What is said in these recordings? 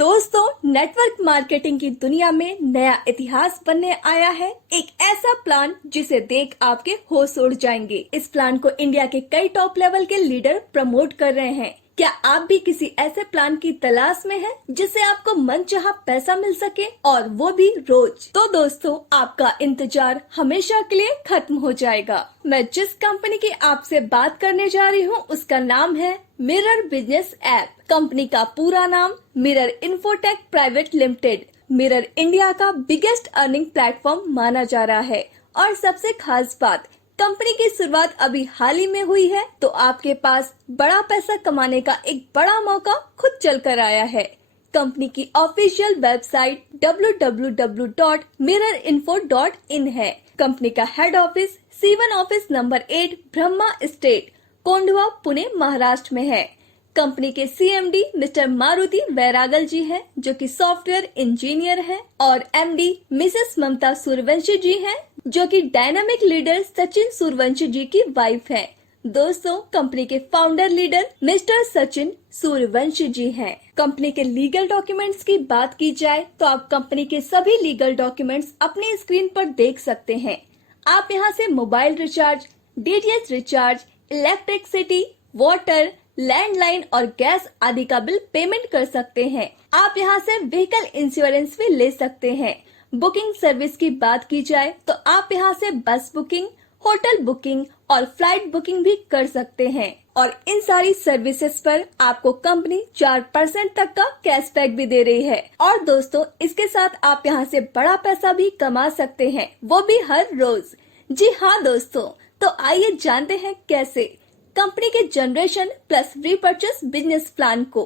दोस्तों, network marketing की दुनिया में नया इतिहास बनने आया है। एक ऐसा प्लान जिसे देख आपके होश उड़ जाएंगे। इस प्लान को इंडिया के कई टॉप लेवल के लीडर प्रमोट कर रहे हैं। क्या आप भी किसी ऐसे प्लान की तलाश में हैं जिससे आपको मनचाहा पैसा मिल सके और वो भी रोज? तो दोस्तों, आपका इंतजार हमेशा के लिए खत्म हो जाएगा। मैं जिस कंपनी की आपसे बात करने जा रही हूँ उसका नाम है मिरर बिजनेस ऐप। कंपनी का पूरा नाम mirror infotech private limited. Mirror India का बिगेस्ट अर्निंग प्लेटफॉर्म माना जा रहा है और सबसे खास बात, कंपनी की शुरुआत अभी हाल ही में हुई है, तो आपके पास बड़ा पैसा कमाने का एक बड़ा मौका खुद चल कर आया है। कंपनी की ऑफिशियल वेबसाइट www.mirrorinfo.in है। कंपनी का head office C1 office number 8 Brahma state, Kondhwa, Pune, Maharashtra में है। कंपनी के CMD मिस्टर मारुति वैरागल जी हैं, जो कि सॉफ्टवेयर इंजीनियर हैं, और MD मिसेस ममता सूर्यवंशी जी हैं, जो कि डायनामिक लीडर सचिन सूर्यवंशी जी की वाइफ हैं। दोस्तों, कंपनी के founder leader mister Sachin Suryavanshi ji हैं। कंपनी के लीगल डॉक्यूमेंट्स की बात की जाए तो आप कंपनी के सभी लीगल डॉक्यूमेंट्स अपनी स्क्रीन पर देख सकते हैं। आप यहां से mobile recharge, DTH recharge, electricity, water, landline और गैस आदि का बिल पेमेंट कर सकते हैं। आप यहां से व्हीकल इंश्योरेंस भी ले सकते हैं। बुकिंग सर्विस की बात की जाए तो आप यहां से बस बुकिंग, होटल बुकिंग और फ्लाइट बुकिंग भी कर सकते हैं, और इन सारी सर्विसेज पर आपको कंपनी 4% तक का कैशबैक भी दे रही है। और दोस्तों, इसके साथ आप यहां से बड़ा पैसा भी कमा सकते हैं, वो भी हर रोज। जी हाँ दोस्तों, तो आइए जानते हैं कैसे। कंपनी के generation plus repurchase business plan को।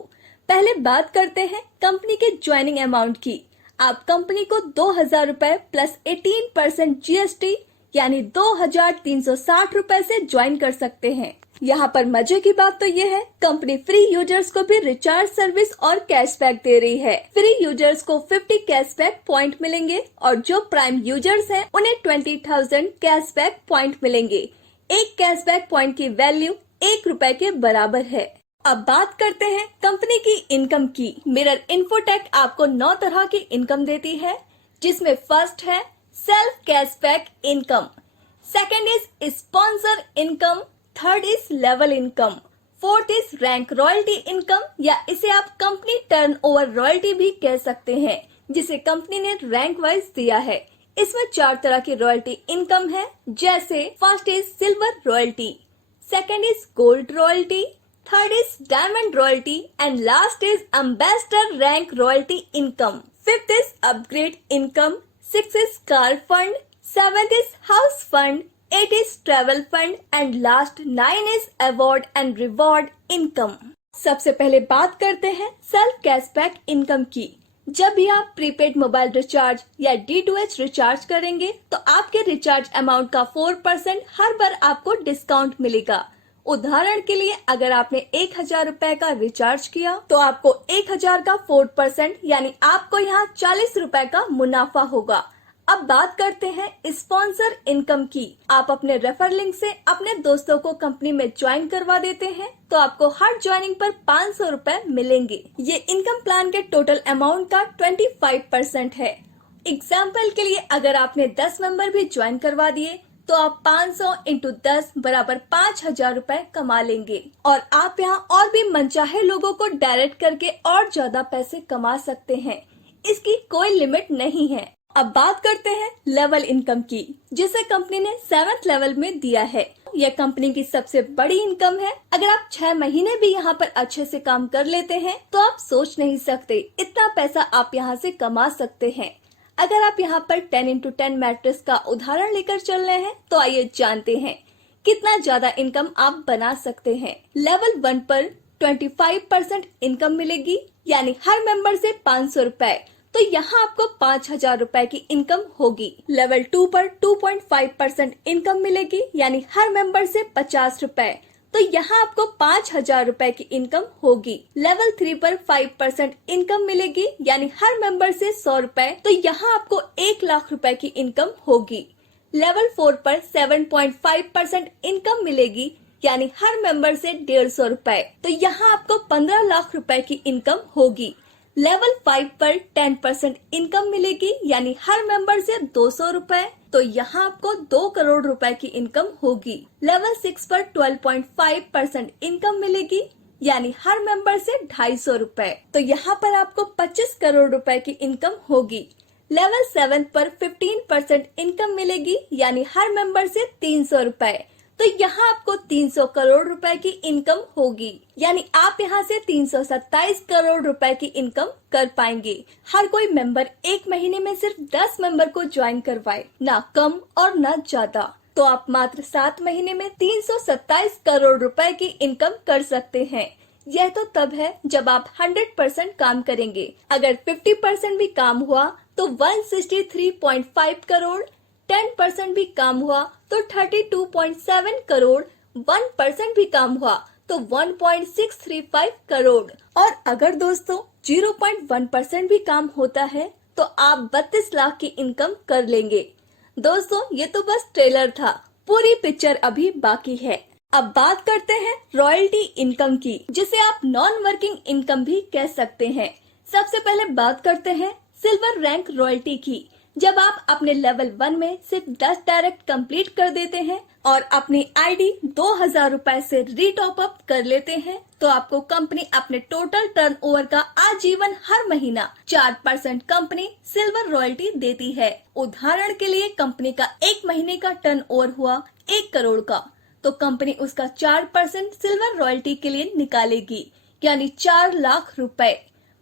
पहले बात करते हैं कंपनी के ज्वाइनिंग अमाउंट की। आप कंपनी को 2,000 रूपए प्लस 18% GST यानी 2,360 रूपए से ज्वाइन कर सकते हैं। यहाँ पर मजे की बात तो ये है, कंपनी फ्री यूजर्स को भी रिचार्ज सर्विस और कैशबैक दे रही है। फ्री यूजर्स को 50 कैशबैक पॉइंट मिलेंगे और जो प्राइम यूजर्स हैं उन्हें 20,000 कैशबैक पॉइंट मिलेंगे। एक कैशबैक पॉइंट की वैल्यू 1 रुपए के बराबर है। अब बात करते हैं कंपनी की इनकम की। मिरर इन्फोटेक आपको 9 तरह की इनकम देती है, जिसमें फर्स्ट है self cashback income, second is sponsor income, third is level income, fourth is rank royalty income, या इसे आप कंपनी टर्नओवर रॉयल्टी भी कह सकते हैं, जिसे कंपनी ने रैंक वाइज दिया है। इसमें 4 तरह की रॉयल्टी इनकम है, जैसे first is silver royalty, second is gold royalty, third is diamond royalty and last is ambassador rank royalty income. Fifth is upgrade income, six is car fund, seventh is house fund, 8 is travel fund and last 9 is award and reward income. सबसे पहले बात करते हैं self cashback income की। जब भी आप prepaid mobile recharge या D2H रिचार्ज करेंगे तो आपके रिचार्ज अमाउंट का 4% हर बार आपको डिस्काउंट मिलेगा। उदाहरण के लिए, अगर आपने 1,000 रूपए का रिचार्ज किया तो आपको 1,000 का 4% यानी आपको यहाँ 40 रूपए का मुनाफा होगा। अब बात करते हैं स्पॉन्सर इनकम की। आप अपने रेफर लिंक से अपने दोस्तों को कंपनी में ज्वाइन करवा देते हैं तो आपको हर ज्वाइनिंग पर 500 रूपए मिलेंगे। ये इनकम प्लान के टोटल अमाउंट का 25% है। एग्जाम्पल के लिए, अगर आपने 10 मेंबर भी ज्वाइन करवा दिए तो आप 500 इंटू 10 बराबर 5,000 रूपए कमा लेंगे, और आप यहाँ और भी मनचाहे लोगों को डायरेक्ट करके और ज्यादा पैसे कमा सकते हैं। इसकी कोई लिमिट नहीं है। अब बात करते हैं लेवल इनकम की, जिसे कंपनी ने 7th लेवल में दिया है। यह कंपनी की सबसे बड़ी इनकम है। अगर आप 6 महीने भी यहाँ पर अच्छे से काम कर लेते हैं तो आप सोच नहीं सकते इतना पैसा आप यहाँ से कमा सकते हैं। अगर आप यहाँ पर 10x10 मैट्रिक्स का उदाहरण लेकर चल रहे हैं तो आइए जानते हैं कितना ज्यादा इनकम आप बना सकते हैं। लेवल 1 पर 25% इनकम मिलेगी, यानी हर मेंबर से 500 रूपए, तो यहाँ आपको 5,000 रूपए की इनकम होगी। लेवल 2 पर 2.5% इनकम मिलेगी, यानी हर मेंबर से 50 रूपए, तो यहाँ आपको 5,000 रूपए की इनकम होगी। लेवल 3 पर 5% इनकम मिलेगी, यानी हर मेंबर से 100 रूपए, तो यहाँ आपको 1 लाख रूपए की इनकम होगी। लेवल 4 पर 7.5% इनकम मिलेगी, यानी हर मेंबर से 150 रूपए, तो यहाँ आपको 15 लाख रूपए की इनकम होगी। लेवल 5 पर 10% इनकम मिलेगी, यानी हर मेंबर से 200 रुपए, तो यहाँ आपको 2 करोड़ रुपए की इनकम होगी। लेवल 6 पर 12.5% इनकम मिलेगी, यानी हर मेंबर से 250 रुपए, तो यहाँ पर आपको 25 करोड़ रुपए की इनकम होगी। लेवल 7 पर 15% इनकम मिलेगी, यानी हर मेंबर से 300 रुपए, तो यहाँ आपको 300 करोड़ रुपए की इनकम होगी, यानी आप यहाँ से 327 करोड़ रुपए की इनकम कर पाएंगे। हर कोई मेंबर एक महीने में सिर्फ 10 मेंबर को ज्वाइन करवाए, ना कम और ना ज्यादा, तो आप मात्र 7 महीने में 327 करोड़ रुपए की इनकम कर सकते हैं। यह तो तब है जब आप 100% काम करेंगे। अगर 50% भी काम हुआ तो 163.5 करोड़, 10% भी काम हुआ तो 32.7 करोड़, 1% भी काम हुआ तो 1.635 करोड़, और अगर दोस्तों 0.1% भी काम होता है तो आप 32 लाख की इनकम कर लेंगे। दोस्तों ये तो बस ट्रेलर था, पूरी पिक्चर अभी बाकी है। अब बात करते हैं रॉयल्टी इनकम की, जिसे आप नॉन वर्किंग इनकम भी कह सकते हैं। सबसे पहले बात करते हैं सिल्वर रैंक रॉयल्टी की। जब आप अपने लेवल 1 में सिर्फ 10 डायरेक्ट कंप्लीट कर देते हैं और अपनी आईडी 2000 रुपए से रीटॉप अप कर लेते हैं, तो आपको कंपनी अपने टोटल टर्नओवर का आजीवन हर महीना 4% कंपनी सिल्वर रॉयल्टी देती है। उदाहरण के लिए कंपनी का एक महीने का टर्नओवर हुआ 1 करोड़ का, तो कंपनी उसका 4% सिल्वर रॉयल्टी के लिए निकालेगी, यानी 4 लाख रुपए।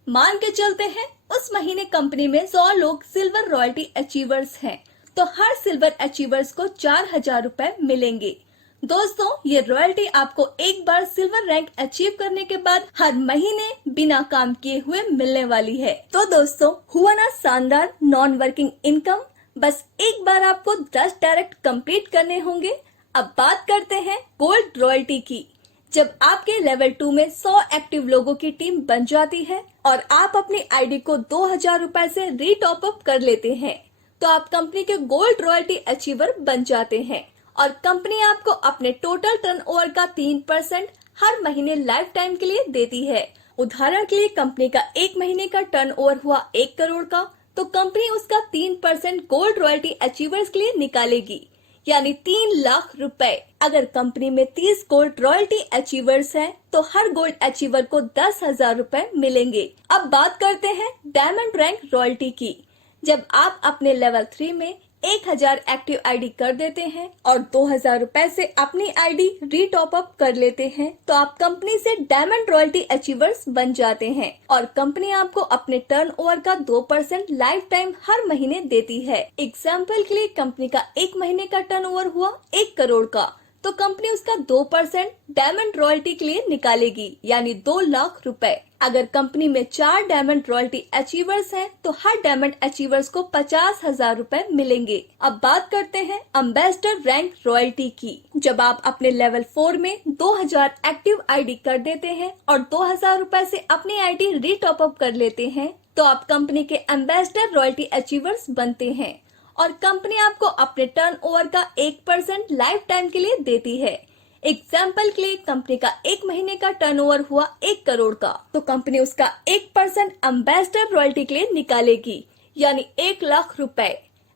मान के चलते हैं उस महीने कंपनी में 100 लोग सिल्वर रॉयल्टी अचीवर्स हैं, तो हर सिल्वर अचीवर्स को 4000 रुपए मिलेंगे। दोस्तों ये रॉयल्टी आपको एक बार सिल्वर रैंक अचीव करने के बाद हर महीने बिना काम किए हुए मिलने वाली है। तो दोस्तों हुआ ना शानदार नॉन वर्किंग इनकम। बस एक बार आपको 10 डायरेक्ट कंप्लीट करने होंगे। अब बात करते हैं गोल्ड रॉयल्टी की। जब आपके लेवल 2 में 100 एक्टिव लोगों की टीम बन जाती है और आप अपनी आईडी को 2000 रुपए से रीटॉप अप कर लेते हैं, तो आप कंपनी के गोल्ड रॉयल्टी अचीवर बन जाते हैं और कंपनी आपको अपने टोटल टर्नओवर का 3% हर महीने लाइफ टाइम के लिए देती है। उदाहरण के लिए कंपनी का एक महीने का टर्नओवर हुआ 1 करोड़ का, तो कंपनी उसका 3% गोल्ड रॉयल्टी अचीवर्स के लिए निकालेगी, यानी 3 लाख रुपए। अगर कंपनी में 30 गोल्ड रॉयल्टी अचीवर्स हैं, तो हर गोल्ड अचीवर को 10,000 रुपए मिलेंगे। अब बात करते हैं डायमंड रैंक रॉयल्टी की। जब आप अपने लेवल 3 में 1000 एक्टिव आईडी कर देते हैं और 2000 रुपए से अपनी आईडी रीटॉप अप कर लेते हैं, तो आप कंपनी से डायमंड रॉयल्टी अचीवर्स बन जाते हैं और कंपनी आपको अपने टर्नओवर का 2% लाइफ टाइम हर महीने देती है। एग्जाम्पल के लिए कंपनी का एक महीने का टर्नओवर हुआ 1 करोड़ का, तो कंपनी उसका 2% डायमंड रॉयल्टी के लिए निकालेगी, यानी 2 लाख रुपए। अगर कंपनी में 4 डायमंड रॉयल्टी अचीवर्स हैं, तो हर डायमंड अचीवर्स को 50,000 रुपए मिलेंगे। अब बात करते हैं एम्बेसडर रैंक रॉयल्टी की। जब आप अपने लेवल 4 में 2000 एक्टिव आईडी कर देते हैं और 2000 रुपए से अपनी आईडी रीटॉप अप कर लेते हैं, तो आप कंपनी के एम्बेसडर रॉयल्टी अचीवर्स बनते हैं और कंपनी आपको अपने टर्नओवर का 1% लाइफ टाइम के लिए देती है। एग्जाम्पल के लिए कंपनी का एक महीने का टर्नओवर हुआ 1 करोड़ का, तो कंपनी उसका 1% एम्बेसडर रॉयल्टी के लिए निकालेगी, यानी 1 लाख रुपए।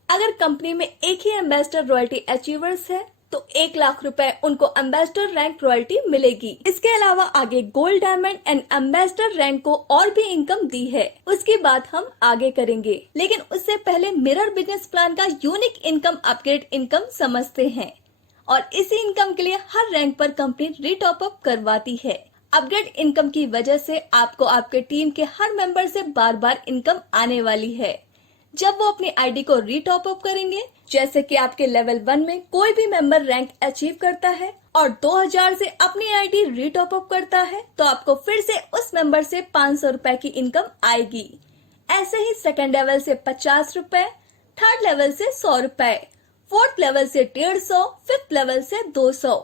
अगर कंपनी में एक ही एम्बेसडर रॉयल्टी अचीवर्स है, तो 1 लाख रुपए उनको एम्बेसडर रैंक रॉयल्टी मिलेगी। इसके अलावा आगे gold, diamond and ambassador rank को और भी इनकम दी है, उसकी बात हम आगे करेंगे। लेकिन उससे पहले मिरर बिजनेस प्लान का यूनिक इनकम अपग्रेड इनकम समझते हैं, और इसी इनकम के लिए हर रैंक पर कंपनी रीटॉप अप करवाती है। अपग्रेड इनकम की वजह से आपको आपके टीम के हर मेंबर से बार बार इनकम आने वाली है। जब वो अपनी आईडी को रीटॉप अप करेंगे, जैसे कि आपके लेवल 1 में कोई भी मेंबर रैंक अचीव करता है और 2000 से अपनी आईडी रीटॉप अप करता है, तो आपको फिर से उस मेंबर से 500 रुपए की इनकम आएगी। ऐसे ही सेकेंड लेवल से 50 रुपए, थर्ड लेवल से 100 रुपए, फोर्थ लेवल से 150, फिफ्थ लेवल से 200,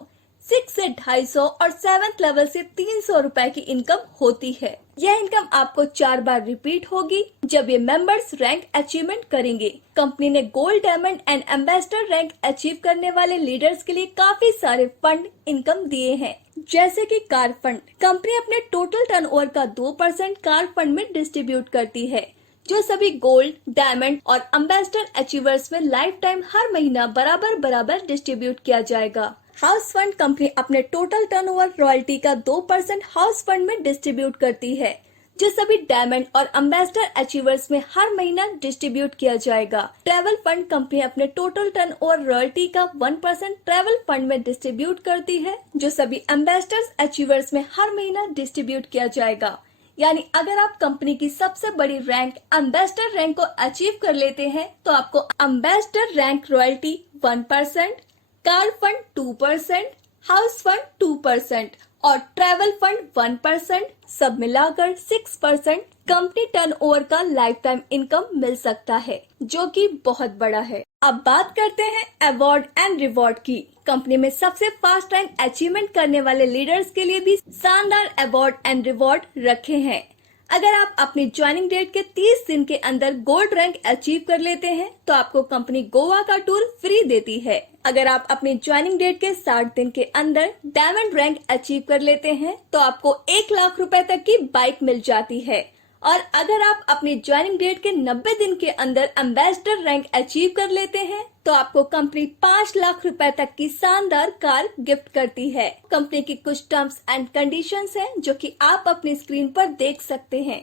6 से 250 और 7th लेवल से 300 रुपए की इनकम होती है। यह इनकम आपको 4 बार रिपीट होगी जब ये मेंबर्स रैंक अचीवमेंट करेंगे। कंपनी ने gold, diamond and ambassador rank achieve करने वाले लीडर्स के लिए काफी सारे फंड इनकम दिए हैं, जैसे कि कार फंड। कंपनी अपने टोटल टर्नओवर का 2% कार फंड में डिस्ट्रीब्यूट करती है, जो सभी गोल्ड, डायमंड और एम्बेसडर अचीवर्स में लाइफ टाइम हर महीना बराबर डिस्ट्रीब्यूट किया जाएगा। हाउस फंड कंपनी अपने टोटल टर्नओवर रॉयल्टी का 2% हाउस फंड में डिस्ट्रीब्यूट करती है, जो सभी डायमंड और एम्बेसडर अचीवर्स में हर महीना डिस्ट्रीब्यूट किया जाएगा। ट्रैवल फंड कंपनी अपने टोटल टर्नओवर रॉयल्टी का 1% ट्रैवल फंड में डिस्ट्रीब्यूट करती है, जो सभी एम्बेसडर अचीवर्स में हर महीना डिस्ट्रीब्यूट किया जाएगा। यानी अगर आप कंपनी की सबसे बड़ी रैंक एम्बेसडर रैंक को अचीव कर लेते हैं तो आपको ambassador rank royalty 1%, car fund 2%, house fund 2% और ट्रैवल फंड 1%, सब मिलाकर 6% कंपनी टर्नओवर का लाइफ टाइम इनकम मिल सकता है, जो कि बहुत बड़ा है। अब बात करते हैं अवार्ड एंड रिवॉर्ड की। कंपनी में सबसे फास्ट रैंक अचीवमेंट करने वाले लीडर्स के लिए भी शानदार अवार्ड एंड रिवॉर्ड रखे हैं। अगर आप अपनी ज्वाइनिंग डेट के 30 दिन के अंदर गोल्ड रैंक अचीव कर लेते हैं तो आपको कंपनी गोवा का टूर फ्री देती है। अगर आप अपनी ज्वाइनिंग डेट के 60 दिन के अंदर डायमंड रैंक अचीव कर लेते हैं तो आपको 1 लाख रुपए तक की बाइक मिल जाती है। और अगर आप अपनी ज्वाइनिंग डेट के 90 दिन के अंदर एम्बेसडर रैंक अचीव कर लेते हैं तो आपको कंपनी 5 लाख रुपए तक की शानदार कार गिफ्ट करती है। कंपनी की कुछ टर्म्स एंड कंडीशंस हैं जो कि आप अपनी स्क्रीन पर देख सकते हैं।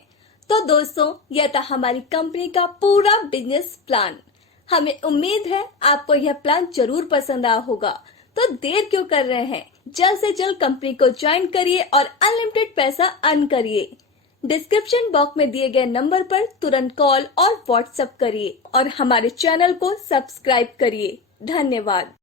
तो दोस्तों, यह था हमारी कंपनी का पूरा बिजनेस प्लान। हमें उम्मीद है आपको यह प्लान जरूर पसंद आया होगा। तो देर क्यों कर रहे हैं, जल्द से जल्द कंपनी को ज्वाइन करिए और अनलिमिटेड पैसा अर्न करिए। डिस्क्रिप्शन बॉक्स में दिए गए नंबर पर तुरंत कॉल और व्हाट्सएप करिए और हमारे चैनल को सब्सक्राइब करिए। धन्यवाद।